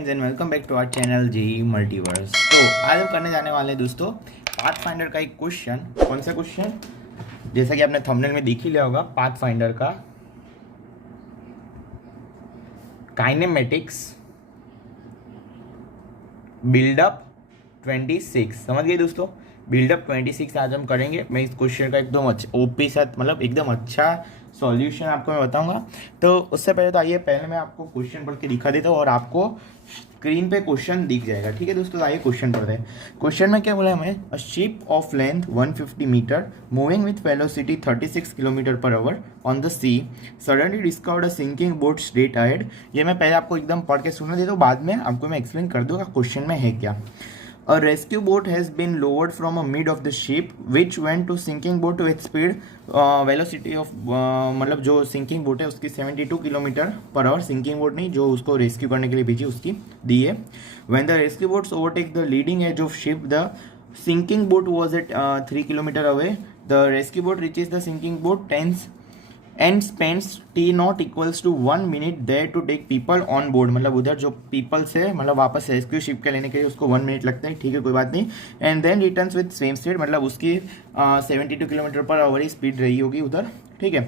Friends and welcome back to our channel JEE multiverse. तो आज हम करने जाने वाले हैं दोस्तों पाथफाइंडर का एक क्वेश्चन। कौन सा क्वेश्चन? जैसा कि आपने थंबनेल में देख ही लिया होगा, पाथफाइंडर का काइनेमेटिक्स बिल्डअप 26। समझ गए दोस्तों? बिल्डअप 26 आज हम करेंगे। मैं इस क्वेश्चन का एकदम अच्छा ओपी साथ मतलब एकदम अच्छा सॉल्यूशन आपको मैं बताऊंगा। तो उससे पहले तो आइए पहले मैं आपको क्वेश्चन पढ़ के दिखा देता हूँ और आपको स्क्रीन पे क्वेश्चन दिख जाएगा। ठीक है दोस्तों, तो आइए क्वेश्चन पढ़ते हैं। क्वेश्चन में क्या बोला है हमें? A ship of length 150 metre moving with velocity 36 kilometre per hour on the sea suddenly discovered a sinking boat straight ahead. ये मैं पहले आपको एकदम पढ़ के सुनने देता हूँ, बाद में आपको मैं एक्सप्लेन कर दूंगा क्वेश्चन में है क्या। A rescue boat has been lowered from a mid of the ship, which went to sinking boat to its speed velocity of मतलब जो sinking boat है उसकी 72 kilometre per our, sinking boat नहीं जो उसको रेस्क्यू करने के लिए भेजी उसकी दी है। When the rescue boats overtake the leading edge of ship, the sinking boat was at 3 kilometer away. The rescue boat reaches the sinking boat and spends T not equals to 1 minute there to take people on board. मतलब उधर जो people से मतलब वापस rescue ship के लेने के लिए उसको 1 मिनट लगता है। ठीक है, कोई बात नहीं। And then returns with same speed, मतलब उसकी 72 kilometre per our he speed रही होगी उधर। ठीक है,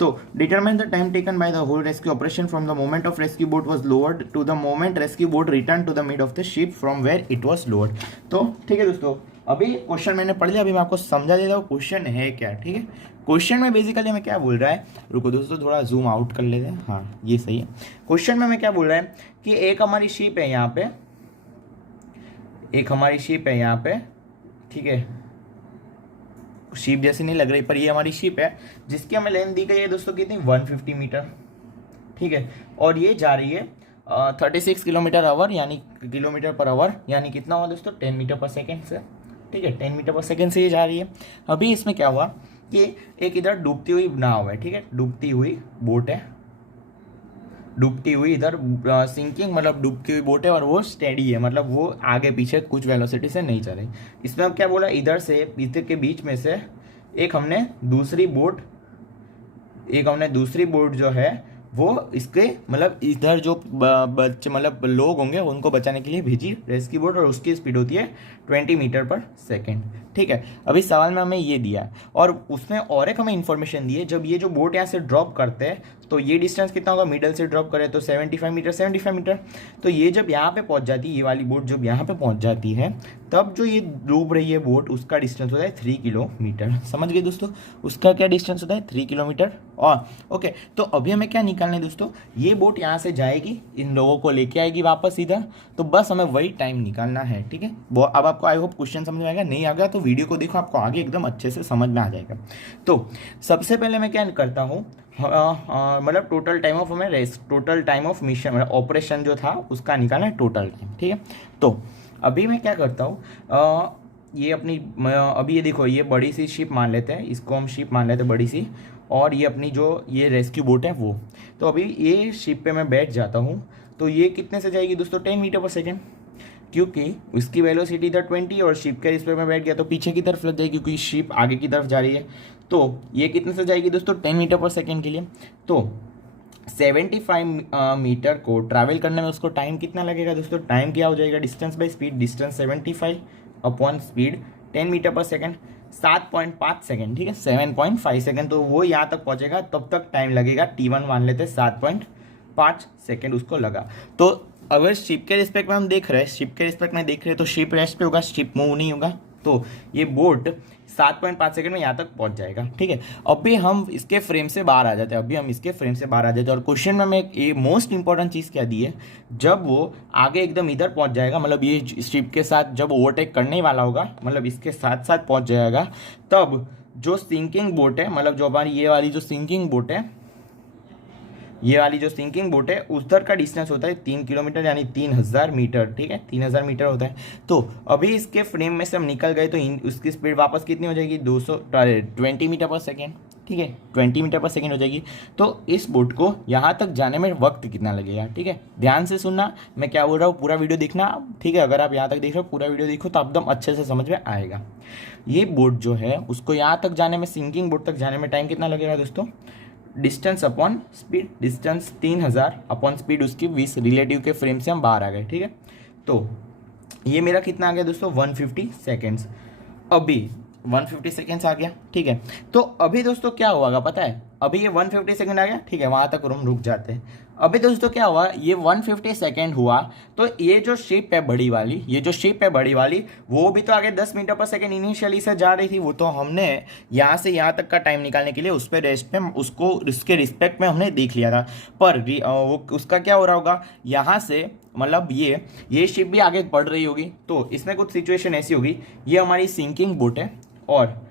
तो determine the time taken by the whole rescue operation from the moment of rescue boat was lowered to the moment rescue boat return to the mid of the ship from where it was lowered. तो ठीक है दोस्तों, अभी question मैंने पढ़ लिया, अभी मैं आपको समझा देता हूँ क्वेश्चन है क्या। ठीक है, क्वेश्चन में बेसिकली हमें क्या बोल रहा है, रुको दोस्तों थोड़ा जूम आउट कर लेते हैं। हाँ ये सही है। क्वेश्चन में हमें क्या बोल रहा है कि एक हमारी शिप है यहाँ पे, एक हमारी शिप है यहाँ पे। ठीक है, शिप जैसी नहीं लग रही पर ये हमारी शिप है जिसकी हमें लेंथ दी गई है दोस्तों कितनी, 150 मीटर। ठीक है, और ये जा रही है 36 किलोमीटर आवर यानी किलोमीटर पर आवर, यानी कितना हुआ दोस्तों, 10 मीटर पर सेकेंड से। ठीक है, 10 मीटर पर सेकेंड से ये जा रही है। अभी इसमें क्या हुआ कि एक इधर डूबती हुई नाव है। ठीक है, डूबती हुई बोट है, डूबती हुई इधर सिंकिंग मतलब डूबती हुई बोट है और वो स्टेडी है, मतलब वो आगे पीछे कुछ वेलोसिटी से नहीं चल रही। इसमें अब क्या बोला, इधर से इधर के बीच में से एक हमने दूसरी बोट जो है वो इसके मतलब इधर जो बच्चे मतलब लोग होंगे उनको बचाने के लिए भेजी रेस्क्यू बोट, और उसकी स्पीड होती है 20 मीटर पर सेकेंड। ठीक है, अभी सवाल में हमें ये दिया है और उसमें और एक हमें इन्फॉर्मेशन दी है, जब ये जो बोट यहाँ से ड्रॉप करते हैं तो ये डिस्टेंस कितना होगा, मिडल से ड्रॉप करें तो 75 मीटर। तो ये जब यहाँ पे पहुँच जाती है, ये वाली बोट जब यहाँ पे पहुँच जाती है तब जो ये डूब रही है बोट उसका डिस्टेंस होता है 3 किलोमीटर। समझ गए दोस्तों, उसका क्या डिस्टेंस होता है, 3 किलोमीटर। और ओके, तो अभी हमें क्या निकालना है दोस्तों, ये बोट यहाँ से जाएगी, इन लोगों को लेके आएगी वापस इधर, तो बस हमें वही टाइम निकालना है। ठीक है, अब आपको आई होप क्वेश्चन समझ में आएगा, नहीं आ गया तो वीडियो को देखो, आपको आगे एकदम अच्छे से समझ में आ जाएगा। तो सबसे पहले मैं क्या करता हूँ, मतलब टोटल टाइम ऑफ हमें टोटल टाइम ऑफ मिशन मतलब ऑपरेशन जो था उसका निकालना है टोटल टाइम। ठीक है, तो अभी मैं क्या करता हूँ, ये अपनी अभी ये देखो, ये बड़ी सी शिप मान लेते हैं, इसको हम शिप मान लेते हैं बड़ी सी, और ये अपनी जो ये रेस्क्यू बोट है वो। तो अभी ये शिप पे मैं बैठ जाता हूँ, तो ये कितने से जाएगी दोस्तों, 10 मीटर पर सेकेंड, क्योंकि उसकी वेलोसिटी इधर 20 और शिप के रिस्पेक्ट में बैठ गया तो पीछे की तरफ लग जाएगी क्योंकि शिप आगे की तरफ जा रही है। तो ये कितने से जाएगी दोस्तों, 10 मीटर पर सेकेंड के लिए। तो 75 मीटर को ट्रैवल करने में उसको टाइम कितना लगेगा दोस्तों, टाइम क्या हो जाएगा, distance by speed, distance 75 upon speed 10 metre per second, 7.5 second. ठीक है, 7.5 सेकेंड, तो वो यहाँ तक पहुँचेगा, तब तक टाइम लगेगा T1 मान लेते हैं 7.5 सेकेंड उसको लगा। तो अगर शिप के रिस्पेक्ट में हम देख रहे हैं, तो शिप रेस्ट पे होगा, शिप मूव नहीं होगा, तो ये बोट 7.5 सेकंड में यहाँ तक पहुँच जाएगा। ठीक है, अभी हम इसके फ्रेम से बाहर आ जाते हैं, और क्वेश्चन में हमें एक मोस्ट इंपॉर्टेंट चीज़ क्या दी है, जब वो आगे एकदम इधर पहुँच जाएगा, मतलब ये शिप के साथ जब ओवरटेक करने वाला होगा, मतलब इसके साथ साथ पहुँच जाएगा, तब जो सिंकिंग बोट है, मतलब जो हमारी ये वाली जो सिंकिंग बोट है उधर का डिस्टेंस होता है 3 किलोमीटर यानी 3000 मीटर। ठीक है, 3000 मीटर होता है। तो अभी इसके फ्रेम में से हम निकल गए तो उसकी स्पीड वापस कितनी हो जाएगी, 20 मीटर पर सेकेंड। ठीक है, 20 मीटर पर सेकेंड हो जाएगी। तो इस बोट को यहाँ तक जाने में वक्त कितना लगेगा। ठीक है, ध्यान से सुनना मैं क्या बोल रहा हूँ, पूरा वीडियो देखना। ठीक है, अगर आप यहाँ तक देख रहे हो पूरा वीडियो देखो तो एकदम अच्छे से समझ में आएगा। ये बोट जो है उसको यहाँ तक जाने में, सिंकिंग बोट तक जाने में टाइम कितना लगेगा दोस्तों, distance upon speed, distance 3000 upon speed उसकी 20 रिलेटिव के फ्रेम से हम बाहर आ गए, ठीक है। तो ये मेरा कितना आ गया दोस्तों 150 सेकेंड्स। अभी 150 सेकेंड्स आ गया, ठीक है। तो अभी दोस्तों क्या हुआ पता है, अभी ये 150 सेकेंड आ गया, ठीक है, वहाँ तक हम रुक जाते हैं। अभी दोस्तों क्या हुआ, ये 150 सेकेंड हुआ तो ये जो शिप है बड़ी वाली, ये जो शिप है बड़ी वाली, वो भी तो आगे 10 मीटर पर सेकेंड इनिशियली से जा रही थी। वो तो हमने यहाँ से यहाँ तक का टाइम निकालने के लिए उस पर रेस्ट में उसको उसके रिस्पेक्ट में हमने देख लिया था। पर वो उसका क्या हो रहा होगा, यहाँ से मतलब ये शिप भी आगे बढ़ रही होगी। तो इसमें कुछ सिचुएशन ऐसी होगी, ये हमारी सिंकिंग बोट है और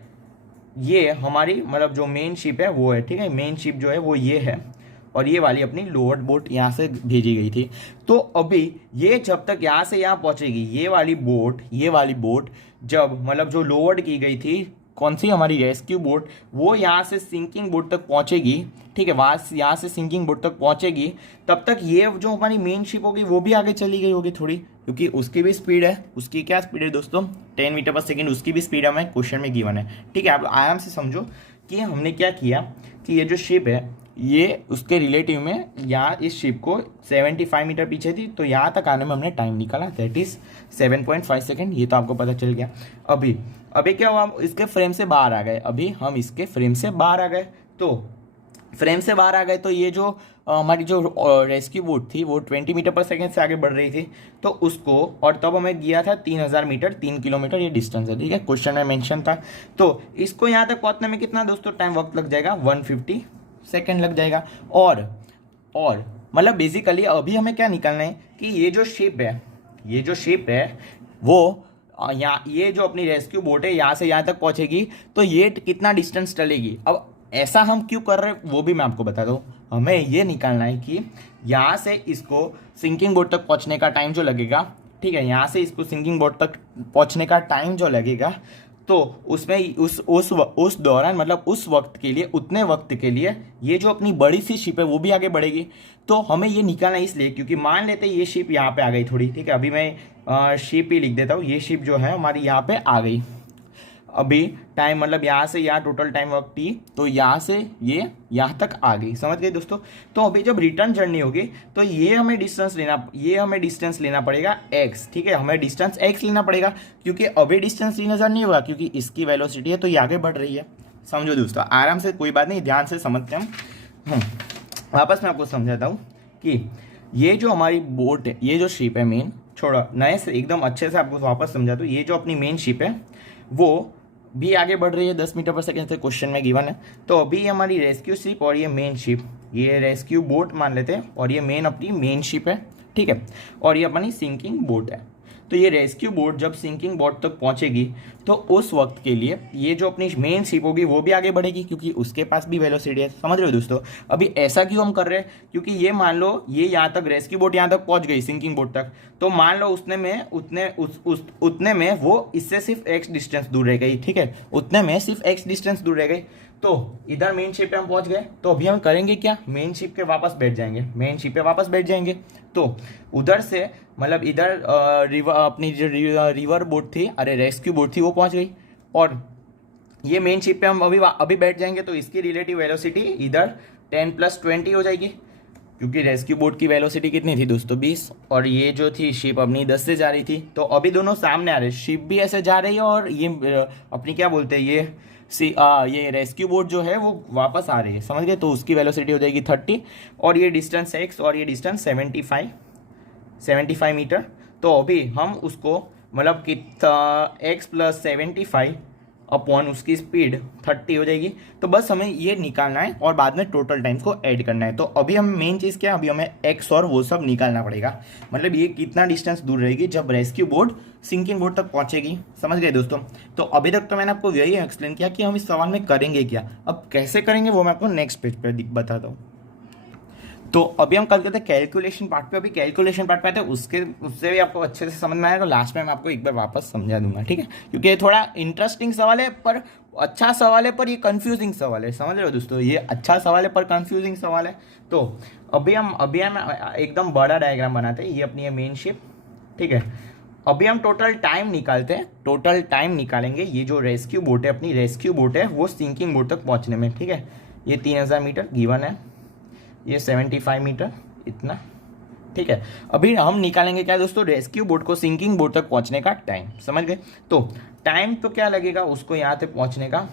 ये हमारी मतलब जो मेन शिप है वो है, ठीक है। मेन शिप जो है वो ये है और ये वाली अपनी लोअर बोट यहाँ से भेजी गई थी। तो अभी ये जब तक यहाँ से यहाँ पहुँचेगी, ये वाली बोट जब मतलब जो लोअर्ड की गई थी, कौन सी हमारी रेस्क्यू बोट, वो यहाँ से सिंकिंग बोट तक पहुँचेगी, ठीक है, वहाँ यहाँ से सिंकिंग बोट तक पहुँचेगी, तब तक ये जो हमारी मेन शिप होगी वो भी आगे चली गई होगी थोड़ी, क्योंकि उसकी भी स्पीड है। उसकी क्या स्पीड है दोस्तों 10 मीटर पर सेकेंड, उसकी भी स्पीड हमें क्वेश्चन में गिवन है, ठीक है। आप आराम से समझो कि हमने क्या किया कि ये जो शिप है ये उसके रिलेटिव में यहाँ इस शिप को 75 मीटर पीछे थी, तो यहाँ तक आने में हमने टाइम निकाला, दैट इज 7.5 सेकेंड। ये तो आपको पता चल गया। अभी क्या हुआ, हम इसके फ्रेम से बाहर आ गए। अभी हम इसके फ्रेम से बाहर आ गए, तो फ्रेम से बाहर आ गए तो ये जो हमारी जो रेस्क्यू बोट थी वो 20 मीटर पर सेकेंड से आगे बढ़ रही थी, तो उसको, और तब हमें गया था 3000 मीटर, 3 किलोमीटर ये डिस्टेंस है, ठीक है, क्वेश्चन में मेंशन था। तो इसको यहाँ तक पहुँचने में कितना दोस्तों टाइम वक्त लग जाएगा, 150 सेकेंड लग जाएगा। और मतलब बेसिकली अभी हमें क्या निकालना है कि ये जो शिप है वो यहाँ, ये जो अपनी रेस्क्यू बोट है यहाँ से यहाँ तक पहुँचेगी तो ये कितना डिस्टेंस चलेगी। अब ऐसा हम क्यों कर रहे हैं वो भी मैं आपको बता दूँ। हमें ये निकालना है कि यहाँ से इसको सिंकिंग बोट तक पहुँचने का टाइम जो लगेगा, ठीक है, यहाँ से इसको सिंकिंग बोट तक पहुँचने का टाइम जो लगेगा, तो उसमें उस दौरान मतलब उस वक्त के लिए, उतने वक्त के लिए ये जो अपनी बड़ी सी शिप है वो भी आगे बढ़ेगी। तो हमें ये निकालना है इसलिए क्योंकि मान लेते हैं ये शिप यहाँ पे आ गई थोड़ी, ठीक है, अभी मैं शिप ही लिख देता हूँ, ये शिप जो है हमारी यहाँ पे आ गई। अभी टाइम मतलब यहाँ से यहाँ टोटल टाइम वक्त टी, तो यहाँ से ये यहाँ तक आ गई, समझ गए दोस्तों। तो अभी जब रिटर्न जर्नी होगी तो ये हमें डिस्टेंस लेना पड़ेगा x, ठीक है, हमें डिस्टेंस x लेना पड़ेगा क्योंकि अभी डिस्टेंस 3000 नहीं होगा क्योंकि इसकी वेलोसिटी है तो ये आगे बढ़ रही है। समझो दोस्तों, आराम से, कोई बात नहीं, ध्यान से समझते हम। वापस मैं आपको समझाता हूँ कि ये जो हमारी बोट है, ये जो शिप है मेन, छोड़ो नए से एकदम अच्छे से आपको वापस समझा दूँ। ये जो अपनी मेन शिप है वो भी आगे बढ़ रही है 10 मीटर पर सेकेंड से, क्वेश्चन में गिवन है। तो अभी हमारी रेस्क्यू शिप और ये मेन शिप, ये रेस्क्यू बोट मान लेते हैं और ये मेन अपनी मेन शिप है, ठीक है, और ये अपनी सिंकिंग बोट है। तो ये रेस्क्यू बोट जब सिंकिंग बोट तक पहुंचेगी तो उस वक्त के लिए ये जो अपनी मेन शिप होगी वो भी आगे बढ़ेगी क्योंकि उसके पास भी वेलोसिटी है। समझ रहे हो दोस्तों। अभी ऐसा क्यों हम कर रहे हैं, क्योंकि ये मान लो ये यहाँ तक रेस्क्यू बोट यहाँ तक पहुँच गई सिंकिंग बोट तक, तो मान लो उतने में वो इससे सिर्फ एक्स डिस्टेंस दूर रह गई, ठीक है, उतने में सिर्फ एक्स डिस्टेंस दूर रह गई। तो इधर मेन शिप पे हम पहुंच गए, तो अभी हम करेंगे क्या, मेन शिप पे वापस बैठ जाएंगे। तो उधर से मतलब इधर अपनी जो रिवर बोट थी, अरे रेस्क्यू बोट थी, वो पहुंच गई और ये मेन शिप पे हम अभी बैठ जाएंगे तो इसकी रिलेटिव वेलोसिटी इधर 10 + 20 हो जाएगी क्योंकि रेस्क्यू बोट की वेलोसिटी कितनी थी दोस्तों 20, और ये जो थी शिप अपनी 10 से जा रही थी। तो अभी दोनों सामने आ रहे, शिप भी ऐसे जा रही है और ये अपनी क्या बोलते हैं ये रेस्क्यू बोट जो है वो वापस आ रही है, समझ गए। तो उसकी वेलोसिटी हो जाएगी 30 और ये डिस्टेंस x और ये डिस्टेंस 75 मीटर। तो अभी हम उसको मतलब कि x + 75 अपॉन उसकी स्पीड 30 हो जाएगी। तो बस हमें ये निकालना है और बाद में टोटल टाइम को ऐड करना है। तो अभी हम मेन चीज़ क्या है, अभी हमें x और वो सब निकालना पड़ेगा, मतलब ये कितना डिस्टेंस दूर रहेगी जब रेस्क्यू बोट सिंकिंग बोट तक पहुंचेगी। समझ गए दोस्तों। तो अभी तक तो मैंने आपको यही एक्सप्लेन किया कि हम इस सवाल में करेंगे क्या, अब कैसे करेंगे वो मैं आपको नेक्स्ट पेज पर बताता हूँ। तो अभी हम कल करते हैं कैलकुलेशन पार्ट पे। अभी कैलकुलेशन पार्ट पे आते हैं, उससे भी आपको अच्छे से समझ में आएगा। लास्ट में मैं आपको एक बार वापस समझा दूंगा, ठीक है, क्योंकि ये थोड़ा इंटरेस्टिंग सवाल है पर अच्छा सवाल है, पर ये कंफ्यूजिंग सवाल है। समझ रहे हो दोस्तों, ये अच्छा सवाल है पर कंफ्यूजिंग सवाल है। तो अभी हम एकदम बड़ा डायग्राम बनाते हैं। ये अपनी है मेन शिप, ठीक है। अभी हम टोटल टाइम निकालते हैं, टोटल टाइम निकालेंगे। ये जो रेस्क्यू बोट है, अपनी रेस्क्यू बोट है, वो सिंकिंग बोट तक पहुंचने में, ठीक है। ये 3000 मीटर गिवन है, ये 75 मीटर इतना, ठीक है। अभी हम निकालेंगे क्या दोस्तों, रेस्क्यू बोट को सिंकिंग बोट तक पहुंचने का टाइम, समझ गए। तो टाइम तो क्या लगेगा, उसको यहाँ तक पहुंचने का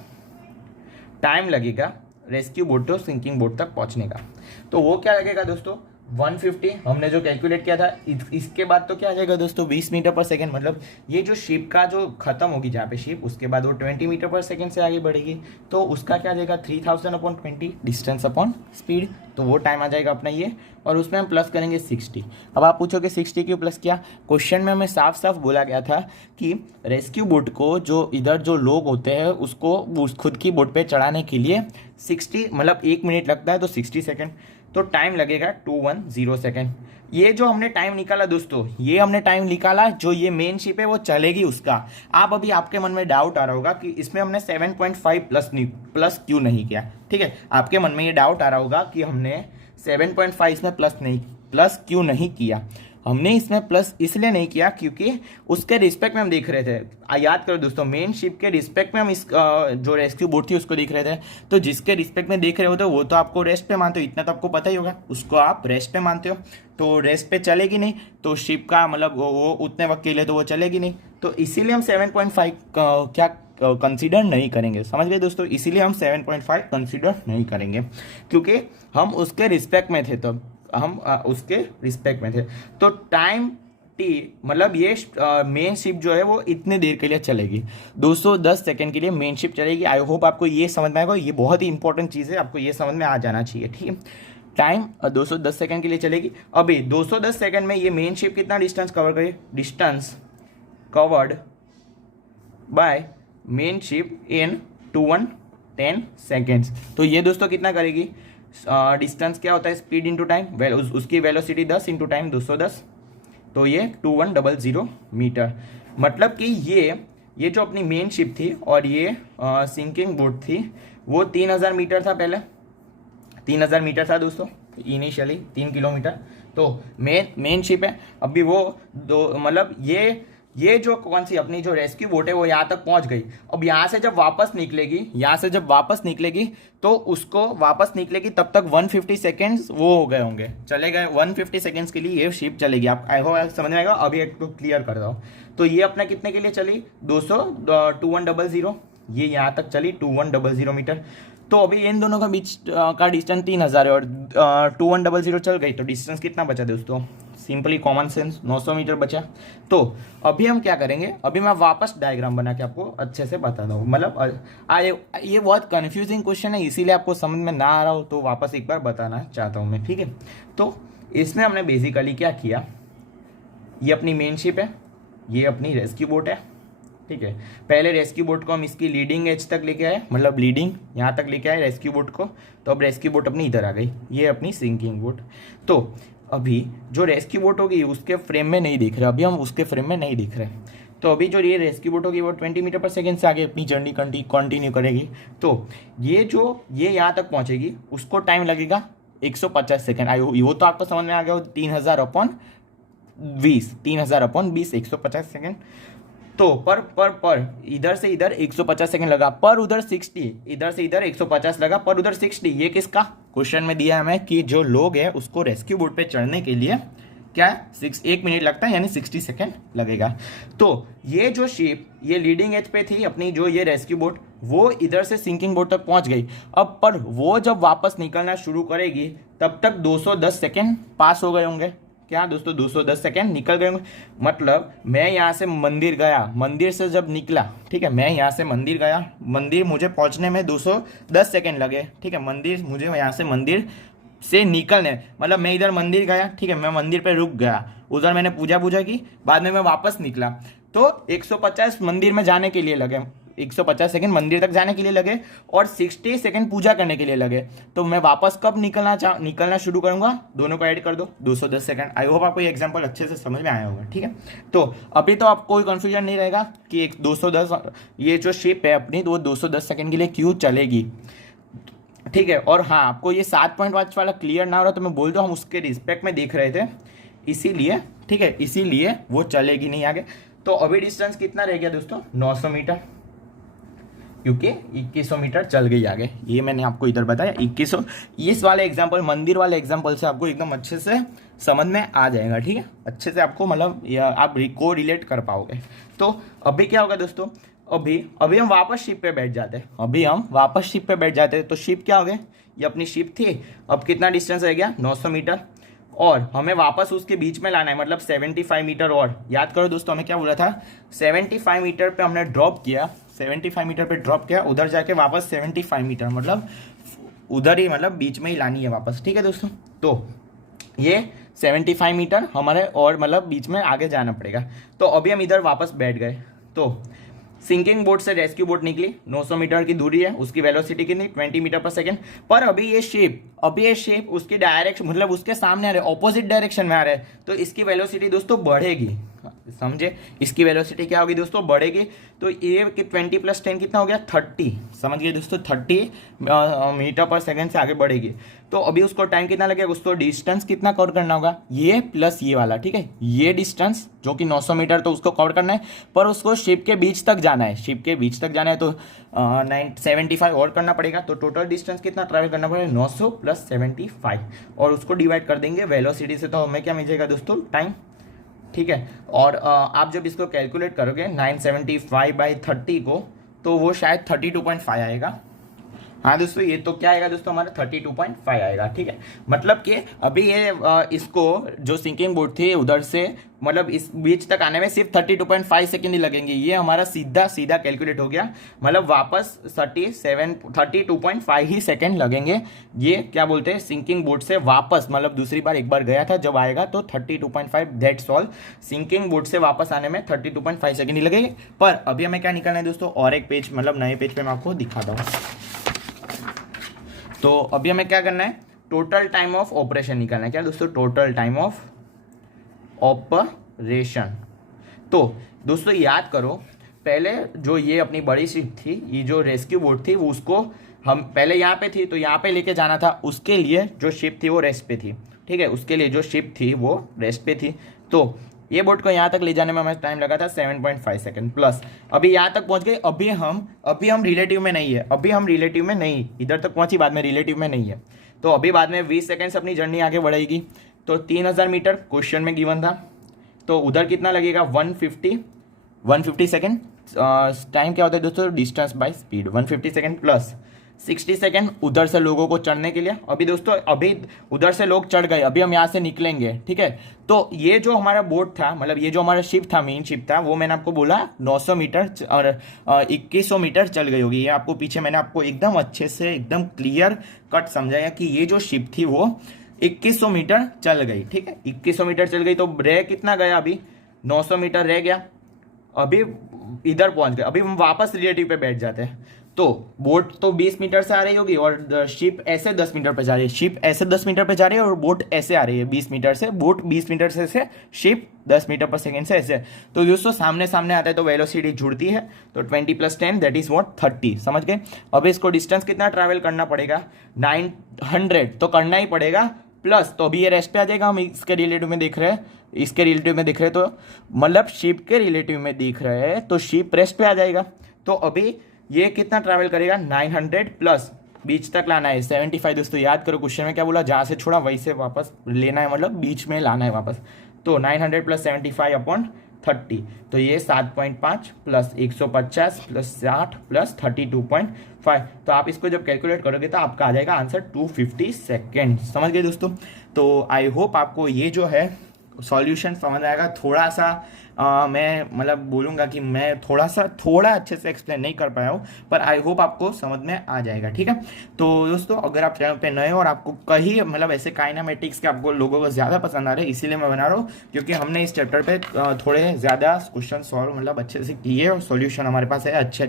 टाइम लगेगा, रेस्क्यू बोट तो सिंकिंग बोट तक पहुंचने का, तो वो क्या लगेगा दोस्तों 150 हमने जो कैलकुलेट किया था। इसके बाद तो क्या आ जाएगा दोस्तों 20 मीटर पर सेकेंड, मतलब ये जो शिप का जो खत्म होगी जहाँ पे शिप, उसके बाद वो 20 मीटर पर सेकेंड से आगे बढ़ेगी, तो उसका क्या आ जाएगा 3000/20 डिस्टेंस अपॉन स्पीड, तो वो टाइम आ जाएगा अपना ये, और उसमें हम प्लस करेंगे 60। अब आप पूछोगे 60 क्यों प्लस किया, क्वेश्चन में हमें साफ साफ बोला गया था कि रेस्क्यू बोट को जो इधर जो लोग होते हैं उसको उस खुद की बोट पे चढ़ाने के लिए 60 मतलब 1 मिनट लगता है, तो 60 सेकेंड, तो टाइम लगेगा 210 सेकेंड। ये जो हमने टाइम निकाला दोस्तों, ये हमने टाइम निकाला जो ये मेन शिप है वो चलेगी उसका। आप अभी आपके मन में डाउट आ रहा होगा कि इसमें हमने 7.5 प्लस क्यों नहीं किया, ठीक है, आपके मन में ये डाउट आ रहा होगा कि हमने 7.5 इसमें प्लस क्यों नहीं किया। हमने इसमें प्लस इसलिए नहीं किया क्योंकि उसके रिस्पेक्ट में हम देख रहे थे, याद करो दोस्तों, मेन शिप के रिस्पेक्ट में हम इस जो रेस्क्यू बोट थी उसको देख रहे थे, तो जिसके रिस्पेक्ट में देख रहे हो तो वो तो आपको रेस्ट पे मानते हो, इतना तो आपको पता ही होगा, उसको आप रेस्ट पे मानते हो, तो रेस्ट पे चलेगी नहीं, तो शिप का मतलब वो उतने वक्त के लिए तो वो चलेगी नहीं, तो इसीलिए हम 7.5 क्या कंसीडर नहीं करेंगे, समझ गए दोस्तों, इसीलिए हम 7.5 कंसीडर नहीं करेंगे क्योंकि हम उसके रिस्पेक्ट में थे, तो हम उसके रिस्पेक्ट में थे। तो टाइम टी मतलब ये मेन शिप जो है वो इतने देर के लिए चलेगी, 210 सेकेंड के लिए मेन शिप चलेगी। आई होप आपको ये समझ में आएगा, ये बहुत ही इंपॉर्टेंट चीज़ है, आपको ये समझ में आ जाना चाहिए, ठीक है। टाइम 210 सेकेंड के लिए चलेगी। अभी 210 सेकेंड में ये मेन शिप कितना डिस्टेंस कवर करे, distance covered by main ship in 210 seconds, तो ये दोस्तों कितना करेगी, डिस्टेंस क्या होता है स्पीड इंटू टाइम, उसकी वेलोसिटी 10 इंटू टाइम 210, तो ये 2100 मीटर। मतलब कि ये जो अपनी मेन शिप थी और ये सिंकिंग बोट थी वो 3000 मीटर था, पहले 3000 मीटर था दोस्तों इनिशियली, 3 किलोमीटर, तो मेन शिप है। अभी वो दो मतलब ये जो कौन सी अपनी जो रेस्क्यू बोट है वो यहाँ तक पहुँच गई। अब यहाँ से जब वापस निकलेगी तो उसको वापस निकलेगी तब तक 150 सेकेंड्स वो हो गए होंगे, चले गए 150 सेकेंड्स के लिए ये शिप चलेगी। आप आई होप समझ में आएगा। अभी एक तो क्लियर कर दो, तो ये अपना कितने के लिए चली 2100, ये यहाँ तक चली 2100 मीटर। तो अभी इन दोनों का बीच का डिस्टेंस 3000 है और 2100 चल गई, तो डिस्टेंस कितना बचा दोस्तों, सिंपली कॉमन सेंस 900 मीटर बचा। तो अभी हम क्या करेंगे, अभी मैं वापस डायग्राम बना के आपको अच्छे से बता दूँ, मतलब ये बहुत कंफ्यूजिंग क्वेश्चन है, इसीलिए आपको समझ में ना आ रहा हो तो वापस एक बार बताना चाहता हूँ मैं, ठीक है। तो इसमें हमने बेसिकली क्या किया, ये अपनी मेन शिप है, ये अपनी रेस्क्यू बोट है, ठीक है। पहले रेस्क्यू बोट को हम इसकी लीडिंग एज तक लेके आए, मतलब लीडिंग यहाँ तक लेके आए रेस्क्यू बोट को, तो अब रेस्क्यू बोट अपनी इधर आ गई, ये अपनी सिंकिंग बोट। तो अभी जो रेस्क्यू बोट होगी उसके फ्रेम में नहीं दिख रहा, अभी हम उसके फ्रेम में नहीं दिख रहे, तो अभी जो ये रेस्क्यू बोट होगी वो 20 मीटर पर सेकेंड से आगे अपनी जर्नी कंटिन्यू करेगी। तो ये यहाँ तक पहुँचेगी, उसको टाइम लगेगा 150 सेकेंड। वो तो आपको समझ में आ गया, 3000/20 150 सेकेंड। तो पर इधर से इधर 150 सेकंड लगा, पर उधर 60, इधर से इधर 150 लगा, पर उधर 60। ये किसका क्वेश्चन में दिया है हमें कि जो लोग हैं उसको रेस्क्यू बोट पे चढ़ने के लिए क्या 1 मिनट लगता है, यानी 60 सेकंड लगेगा। तो ये जो शिप ये लीडिंग एज पे थी अपनी, जो ये रेस्क्यू बोट वो इधर से सिंकिंग बोट तक पहुंच गई। अब पर वो जब वापस निकलना शुरू करेगी तब तक 210 सेकंड पास हो गए होंगे। क्या दोस्तों 210 सेकेंड निकल गए। मतलब मैं यहाँ से मंदिर गया, मंदिर से जब निकला, ठीक है, मैं यहाँ से मंदिर गया, मंदिर मुझे पहुँचने में 210 सेकेंड लगे, ठीक है। मुझे यहाँ से मंदिर से निकलने, मतलब मैं इधर मंदिर गया, ठीक है, मैं मंदिर पे रुक गया, उधर मैंने पूजा की, बाद में मैं वापस निकला, तो 150 मंदिर में जाने के लिए लगे, 150 सेकंड मंदिर तक जाने के लिए लगे और 60 सेकंड पूजा करने के लिए लगे। तो मैं वापस कब निकलना शुरू करूंगा, दोनों को ऐड कर दो 210 सेकंड। आई होप आपको ये एग्जांपल अच्छे से समझ में आया होगा, ठीक है। तो अभी तो आपको कोई कंफ्यूजन नहीं रहेगा कि 210 ये जो शिप है अपनी, तो वो 210 सेकंड के लिए क्यों चलेगी, ठीक है। और हाँ, आपको ये 7.5 वाला क्लियर ना हो रहा तो मैं बोल दो, हम उसके रिस्पेक्ट में देख रहे थे इसीलिए, ठीक है, इसीलिए वो चलेगी नहीं आगे। तो अभी डिस्टेंस कितना रह गया दोस्तों 900 मीटर। क्योंकि 2100 मीटर चल गई आगे। ये मैंने आपको इधर बताया 2100। इस वाले एग्जाम्पल, मंदिर वाले एग्जाम्पल से आपको एकदम अच्छे से समझ में आ जाएगा, ठीक है, अच्छे से आपको मतलब आप को रिलेट कर पाओगे। तो अभी क्या होगा दोस्तों, अभी हम वापस शिप पे बैठ जाते हैं, तो शिप क्या हो गए, ये अपनी शिप थी, अब कितना डिस्टेंस रह गया 900 मीटर, और हमें वापस उसके बीच में लाना है, मतलब 75 मीटर। और याद करो दोस्तों हमें क्या बोला था, 75 मीटर पे हमने ड्रॉप किया, 75 मीटर पे ड्रॉप किया, उधर जाके वापस 75 मीटर, मतलब उधर ही, मतलब बीच में ही लानी है वापस, ठीक है दोस्तों। तो ये 75 मीटर हमारे और मतलब बीच में आगे जाना पड़ेगा। तो अभी हम इधर वापस बैठ गए, तो सिंकिंग बोट से रेस्क्यू बोट निकली, 900 मीटर की दूरी है, उसकी वेलोसिटी कितनी 20 मीटर पर सेकेंड। पर अभी ये शेप उसकी डायरेक्शन, मतलब उसके सामने आ रहे, ऑपोजिट डायरेक्शन में आ रहे हैं, तो इसकी वेलोसिटी दोस्तों बढ़ेगी, समझे, इसकी वेलोसिटी क्या होगी दोस्तों, बढ़ेगी। तो ये 20 + 10 कितना हो गया 30, समझ गए दोस्तों, 30 मीटर पर सेकेंड से आगे बढ़ेगी। तो अभी उसको टाइम कितना लगेगा, उसको डिस्टेंस कितना कवर करना होगा, ये प्लस ये वाला, ठीक है, ये डिस्टेंस जो कि 900 मीटर, तो उसको कवर करना है, पर उसको शिप के बीच तक जाना है, तो 75 और करना पड़ेगा। तो टोटल डिस्टेंस कितना ट्रैवल करना पड़ेगा, 900 + 75, और उसको डिवाइड कर देंगे वेलोसिटी से, तो हमें क्या मिलेगा दोस्तों, टाइम, ठीक है। और आप जब इसको कैलकुलेट करोगे 975/30 को, तो वो शायद 32.5 आएगा। हाँ दोस्तों, ये तो क्या आएगा दोस्तों, हमारा 32.5 आएगा, ठीक है। मतलब कि अभी ये इसको जो सिंकिंग बोट थी उधर से, मतलब इस बीच तक आने में सिर्फ 32.5 सेकेंड ही लगेंगे। ये हमारा सीधा कैलकुलेट हो गया, मतलब वापस 32.5 ही सेकेंड लगेंगे। ये क्या बोलते हैं, सिंकिंग बोट से वापस, मतलब दूसरी बार एक बार गया था, जब आएगा तो 32.5, दैट्स ऑल। सिंकिंग बोट से वापस आने में 32.5 सेकेंड ही लगेंगे। पर अभी हमें क्या निकालना है दोस्तों, और एक पेज, मतलब नए पेज पे मैं आपको दिखाता हूँ। तो अभी हमें क्या करना है, टोटल टाइम ऑफ ऑपरेशन निकालना है। क्या दोस्तों, टोटल टाइम ऑफ ऑपरेशन। तो दोस्तों याद करो, पहले जो ये अपनी बड़ी शिप थी, ये जो रेस्क्यू बोट थी, वो उसको हम पहले यहाँ पे थी, तो यहाँ पे लेके जाना था, उसके लिए जो शिप थी वो रेस्ट पे थी, ठीक है, उसके लिए जो शिप थी वो रेस्ट पे थी। तो ये बोट को यहाँ तक ले जाने में हमें टाइम लगा था 7.5 सेकंड, प्लस अभी यहाँ तक पहुँच गए। अभी हम रिलेटिव में नहीं है, इधर तक पहुँची, बाद में रिलेटिव में नहीं है। तो अभी बाद में 20 सेकंड से अपनी जर्नी आगे बढ़ेगी। तो 3000 मीटर क्वेश्चन में गिवन था, तो उधर कितना लगेगा 150 सेकंड। टाइम क्या होता है दोस्तों, distance by speed, 150 second plus 60 second उधर से लोगों को चढ़ने के लिए। अभी दोस्तों अभी उधर से लोग चढ़ गए, अभी हम यहाँ से निकलेंगे, ठीक है। तो ये जो हमारा बोट था, मतलब ये जो हमारा शिप था, मेन शिप था, वो मैंने आपको बोला 900 मीटर और 2100 मीटर चल गई होगी। ये आपको पीछे मैंने आपको एकदम अच्छे से एकदम क्लियर कट समझाया कि ये जो शिप थी वो 2100 मीटर चल गई, ठीक है, 2100 मीटर चल गई। तो रह कितना गया, अभी 900 मीटर रह गया, अभी इधर पहुंच गए। अभी हम वापस रिलेटिव पे बैठ जाते हैं। तो बोट तो 20 मीटर से आ रही होगी और शिप ऐसे 10 मीटर पे जा रही है, शिप ऐसे 10 मीटर पे जा रही है और बोट ऐसे आ रही है 20 मीटर से, बोट 20 मीटर से शिप 10 मीटर पर सेकेंड से ऐसे। तो दोस्तों सामने आता है तो वेलोसिटी जुड़ती है, तो 20 + 10 दैट इज व्हाट 30, समझ गए। अब इसको डिस्टेंस कितना ट्रैवल करना पड़ेगा, 900 तो करना ही पड़ेगा, प्लस तो अभी ये रेस्ट पे आ जाएगा। हम इसके रिलेटिव में देख रहे हैं, तो मतलब शिप के रिलेटिव में देख रहे हैं, तो शिप रेस्ट पे आ जाएगा। तो अभी ये कितना ट्रैवल करेगा, 900 प्लस बीच तक लाना है 75। दोस्तों याद करो क्वेश्चन में क्या बोला, जहाँ से छोड़ा वहीं से वापस लेना है, मतलब बीच में लाना है वापस। तो 900 + 75/30, तो ये 7.5 + 150 + 60 + 32.5। तो आप इसको जब कैलकुलेट करोगे तो आपका आ जाएगा आंसर 250 सेकेंड, समझ गए दोस्तों। तो आई होप आपको ये जो है सॉल्यूशन समझ आएगा। थोड़ा सा मैं मतलब बोलूँगा कि मैं थोड़ा अच्छे से एक्सप्लेन नहीं कर पाया हूँ, पर आई होप आपको समझ में आ जाएगा, ठीक है। तो दोस्तों अगर आप चैनल पे नए हो और आपको कहीं मतलब ऐसे काइनेमेटिक्स के आपको लोगों को ज़्यादा पसंद आ रहे हैं, इसीलिए मैं बना रहा हूँ, क्योंकि हमने इस चैप्टर पे थोड़े ज़्यादा क्वेश्चन सॉल्व मतलब अच्छे से किए और सॉल्यूशन हमारे पास है अच्छे,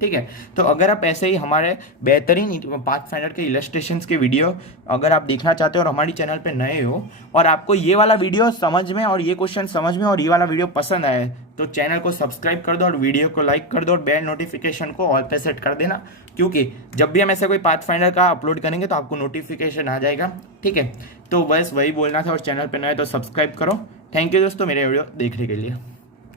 ठीक है। तो अगर आप ऐसे ही हमारे बेहतरीन पाथफाइंडर के इलस्ट्रेशंस के वीडियो अगर आप देखना चाहते हो और हमारी चैनल पे नए हो और आपको ये वाला वीडियो समझ में और ये क्वेश्चन समझ में और ये वाला वीडियो पसंद आए, तो चैनल को सब्सक्राइब कर दो और वीडियो को लाइक कर दो और बेल नोटिफिकेशन को ऑल पे सेट कर देना, क्योंकि जब भी हम ऐसे कोई पाथफाइंडर का अपलोड करेंगे तो आपको नोटिफिकेशन आ जाएगा, ठीक है। तो बस वही बोलना था, और चैनल पे नए तो सब्सक्राइब करो। थैंक यू दोस्तों मेरे वीडियो देखने के लिए।